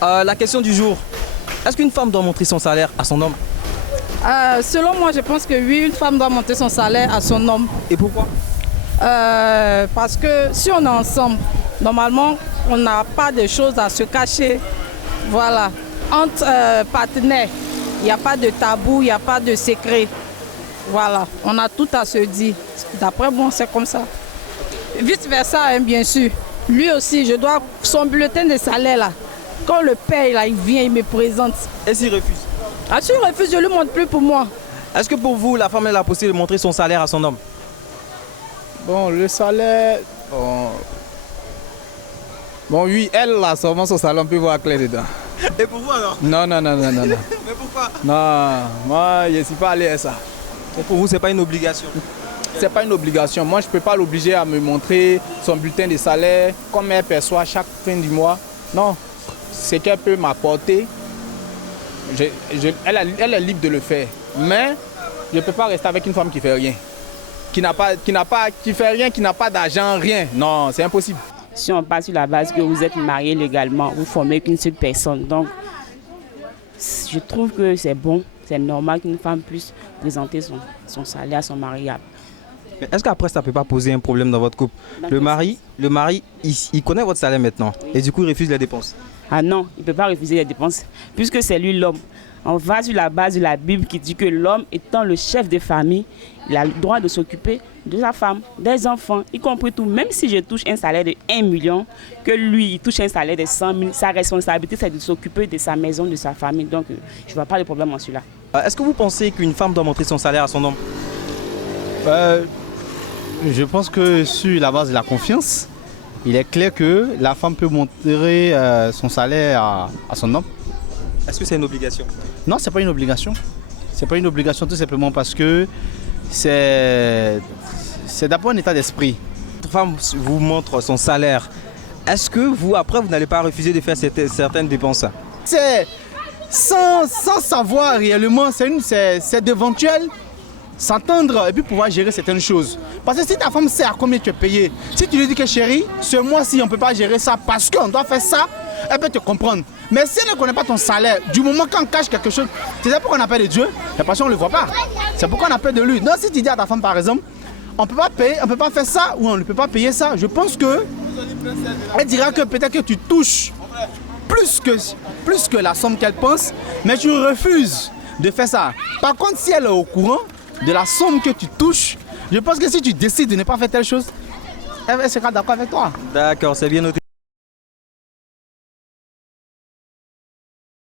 La question du jour. Est-ce qu'une femme doit montrer son salaire à son homme? Selon moi, je pense que oui, une femme doit monter son salaire à son homme. Et pourquoi? Parce que si on est ensemble, normalement, on n'a pas de choses à se cacher. Voilà. Entre partenaires, il n'y a pas de tabou, il n'y a pas de secret. Voilà. On a tout à se dire. D'après moi, c'est comme ça. Vice versa, hein, bien sûr. Lui aussi, je dois son bulletin de salaire là. Quand le paye là, il vient, il me présente. Et s'il refuse? Ah, s'il refuse, je ne lui montre plus pour moi. Est-ce que pour vous, la femme a la possibilité de montrer son salaire à son homme? Bon, le salaire... Bon, oui, elle, là, seulement son salaire, on peut voir clair dedans. Et pour vous alors? Non. Mais pourquoi? Non, moi, je ne suis pas allé à ça. Et pour vous, c'est pas une obligation? C'est pas une obligation. Moi, je ne peux pas l'obliger à me montrer son bulletin de salaire comme elle perçoit chaque fin du mois. Non, c'est qu'elle peut m'apporter. Elle est libre de le faire. Mais je ne peux pas rester avec une femme qui ne fait rien. Qui fait rien, qui n'a pas d'argent, rien. Non, c'est impossible. Si on part sur la base que vous êtes marié légalement, vous ne formez qu'une seule personne. Donc, je trouve que c'est bon, c'est normal qu'une femme puisse présenter son salaire à son mari. Mais est-ce qu'après, ça ne peut pas poser un problème dans votre couple? Le mari, il connaît votre salaire maintenant. Oui. Et du coup, il refuse les dépenses. Ah non, il ne peut pas refuser les dépenses, puisque c'est lui l'homme. On va sur la base de la Bible qui dit que l'homme étant le chef de famille, il a le droit de s'occuper de sa femme, des enfants, y compris tout. Même si je touche un salaire de 1 million, que lui, il touche un salaire de 100 000, sa responsabilité, c'est de s'occuper de sa maison, de sa famille. Donc, je ne vois pas de problème en celui-là. Est-ce que vous pensez qu'une femme doit montrer son salaire à son homme? Je pense que sur la base de la confiance, il est clair que la femme peut montrer son salaire à son homme. Est-ce que c'est une obligation? Non, c'est pas une obligation. C'est pas une obligation tout simplement parce que c'est d'abord un état d'esprit. Votre femme vous montre son salaire. Est-ce que vous, après, vous n'allez pas refuser de faire certaines dépenses? C'est sans savoir réellement, c'est d'éventuel s'entendre et puis pouvoir gérer certaines choses. Parce que si ta femme sait à combien tu es payé, si tu lui dis que chérie, ce mois-ci on ne peut pas gérer ça parce qu'on doit faire ça, elle peut te comprendre. Mais si elle ne connaît pas ton salaire, du moment qu'on cache quelque chose, c'est ça pourquoi on appelle de Dieu, et parce qu'on ne le voit pas. C'est pourquoi on appelle de lui. Donc si tu dis à ta femme par exemple, on ne peut pas payer, on ne peut pas faire ça ou on ne peut pas payer ça, je pense que elle dira que peut-être que tu touches plus que la somme qu'elle pense, mais tu refuses de faire ça. Par contre, si elle est au courant de la somme que tu touches, je pense que si tu décides de ne pas faire telle chose, elle sera d'accord avec toi. D'accord, c'est bien noté.